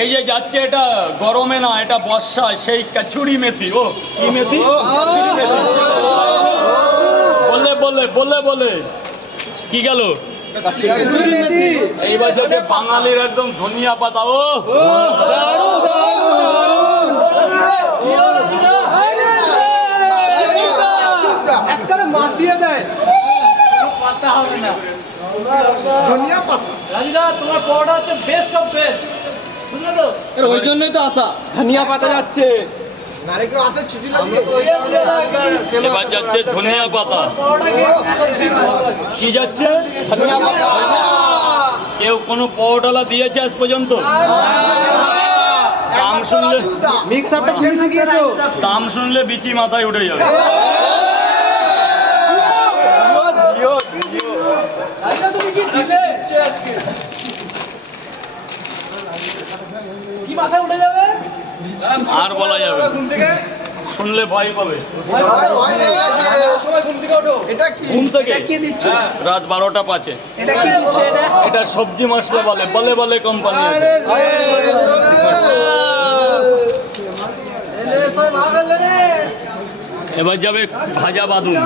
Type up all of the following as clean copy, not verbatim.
এই যে যাচ্ছে, এটা গরমে না, এটা বর্ষায়, সেই কচুরি মেথি। ও কি মেথি? বলে বলে বলে বলে কি গেল? এইবার যাচ্ছে বাঙালির একদম ধনিয়া পাতা। ও মাতিয়ে দেয়, পাতা হবে না। ধনিয়া পাতা রাজুদা, তোমার পরোটা হচ্ছে বেস্ট অফ বেস্ট, বুঝলে তো? ওই জন্যই তো আসা। ধনিয়া পাতা যাচ্ছে, এবার যাচ্ছে ধনিয়া পাতা। কি যাচ্ছে? ধনিয়া পাতা। কেউ কোনো পরোটালা দিয়েছে আজ পর্যন্ত? দাম শুনলে মিক্সারটা তুমি শিখিয়েছো? দাম শুনলে বিচি মাথায় উঠে যাবে। তুমি কি দিলে আজকে? কি মাথায় উঠে যাবে আর বলা যাবে, শুনলে ভয় পাবে। ঘুম থেকে রাত 12টা 5-এ। এটা সবজি মশলা বলে, বলে বলে কোম্পানি। এবার যাবে ভাজা বাদুম।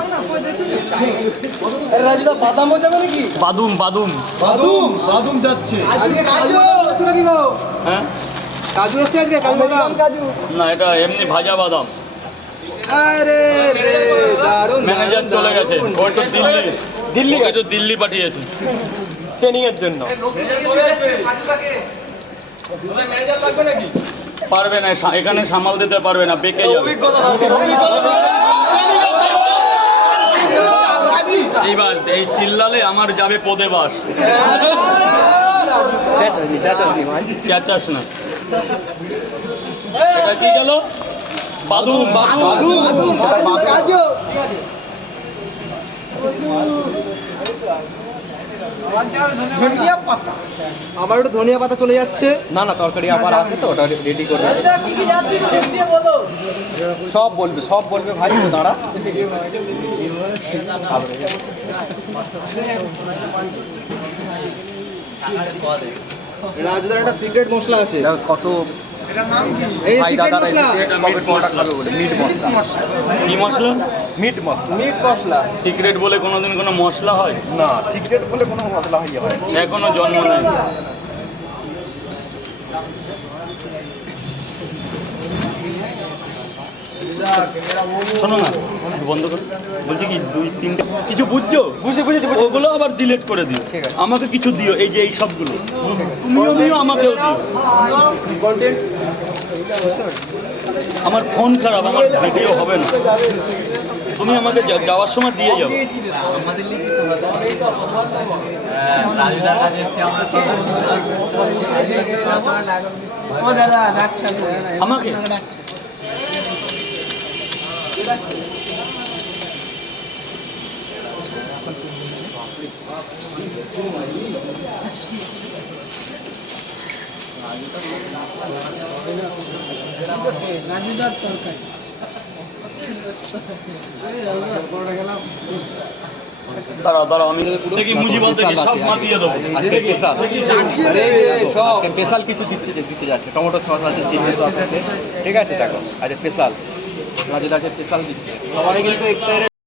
রাজুদা, বাদামও যাবে নাকি? বাদুম বাদুম বাদুম বাদুম যাচ্ছে আজকে। কাজু নাকি গো? হ্যাঁ, কাজু আছে আজকে? কাজু বাদাম? কাজু না, এটা এমনি ভাজা বাদাম। আরে রে, দারুণ। ম্যানেজার চলে গেছে, ওই তো দিল্লি তো দিল্লি পাঠিয়েছে ট্রেনিং এর জন্য। পারবে না, এখানে সামাল দিতে পারবে না, বেঁকে যাবে। এইবার এই চিল্লালে আমার যাবে পদে বাস। চেঁচাস না। এটা কি গেল? বাদুম বাদুম। আবার একটু ধনিয়া পাতা চলে যাচ্ছে। না না, তরকারি আবার আছে তো, ওটা রেডি করবে। সব বলবে ভাই, তো দাঁড়া। রাজুদার একটা সিক্রেট মশলা আছে। কত এই ভাই সিক্রেট দাদারা মশলা, এসেছে, কবে পরোটা খাবে বলে। মিট মশলা। কি মশলা? মিট মশলা। মিট মশলা। সিক্রেট বলে কোনোদিন কোনো মশলা হয়? না, সিক্রেট বলে কোনো মশলা হয়? এখনো জন্ম নেয়। শোনো না, বন্ধ করো। বলছি কি, 2-3টে কিছু বুঝছো? বুঝেছি। ওগুলো আবার ডিলিট করে দিও। ঠিক আছে। আমাকে কিছু দিও, এই যে এই সবগুলো তুমিও দিও, আমাকেও দিও। কন্টেন্ট। আমার ফোন খারাপ, আমার ভিডিও হবে না। তুমি আমাকে যাওয়ার সময় দিয়ে যাও। আমাকে রাজুদার তরকারি। দাঁড়াও, আমি দেখি মুজিবাল দেখি, সব মাতিয়ে দেবো। আজকে স্পেশাল। আজকে স্পেশাল কিছু দিতে যাচ্ছে। টমেটো সস আছে, চিলি সস আছে, ঠিক আছে। দেখো আজকে স্পেশাল, রাজুদা আজকে স্পেশাল দিচ্ছে। সবাই কিন্তু এক্সাইটেড।